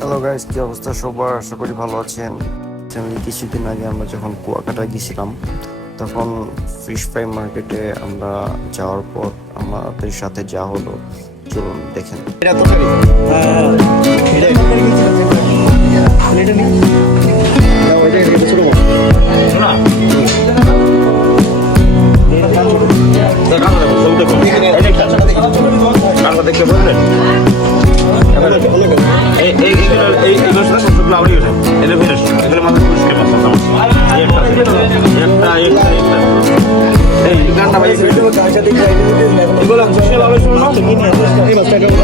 Hello guys, কি অবস্থা সবার? আশা করি ভালো আছেন। কিছুদিন আগে আমরা যখন কুয়াকাটা গেছিলাম, তখন ফিশ ফ্রাই মার্কেটে আমরা যাওয়ার পর আমাদের সাথে যা হলো চলুন দেখেন। এটা তো খাবি? হ্যাঁ, এটা তরকারি খেয়েছিলাম একবার। তাহলে এটা নিই। না, ওইটা এটা ছোট মাছ। না এটা দাম ছোট। দেখা যাবে সব দেখো কালকে দেখতে বললেন এইগুলো সবগুলো আবার গেছে এগুলো ফিনিশ এগুলো মাঝে পরিষ্কার মাছ একটা এই গানটা ভাই এগুলো খুশিয়াল আলো শুনো না এই মাছটা কেমন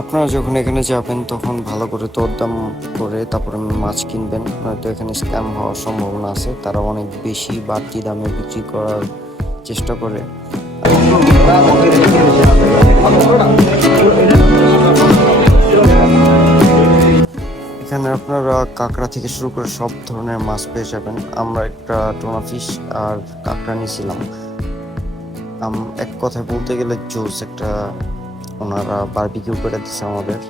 আপনারা যখন এখানে যাবেন তখন ভালো করে দরদাম করে তারপরে মাছ কিনবেন, নয়তো এখানে স্ক্যাম হওয়ার সম্ভাবনা আছে। তারা অনেক বেশি বাড়তি দামে বিক্রি করার চেষ্টা করে। এখানে আপনারা কাঁকড়া থেকে শুরু করে সব ধরনের মাছ পেয়ে যাবেন। আমরা একটা টোনা ফিশ আর কাঁকড়া নিয়েছিলাম। এক কথায় বলতে গেলে জোস একটা ওনারা বারবিকিউ করে দিচ্ছে আমাদের।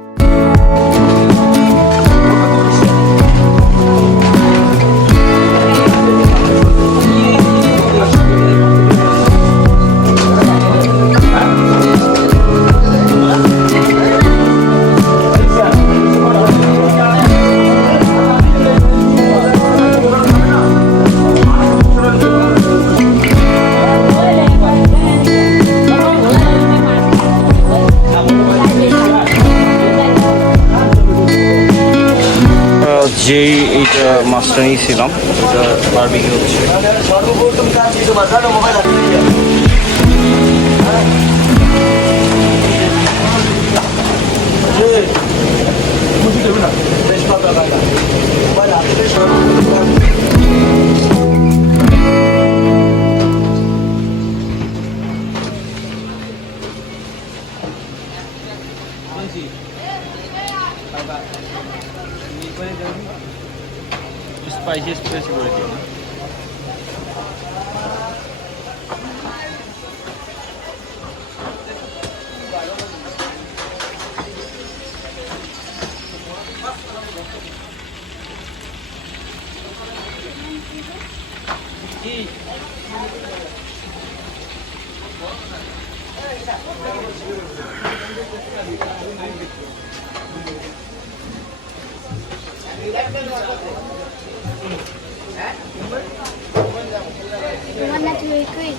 যেই এইটা মাছটা নিয়েছিলাম এটা বারবিকিউ হচ্ছে। সর্বপ্রথম কাজ কি তোমার? জানো মোবাইল আছে? বেশ কথা কথা মোবাইল হাতে সর্বপ্রথম কাজ স্পাইসি স্পাইসি করে দিও না Wanna do it quick.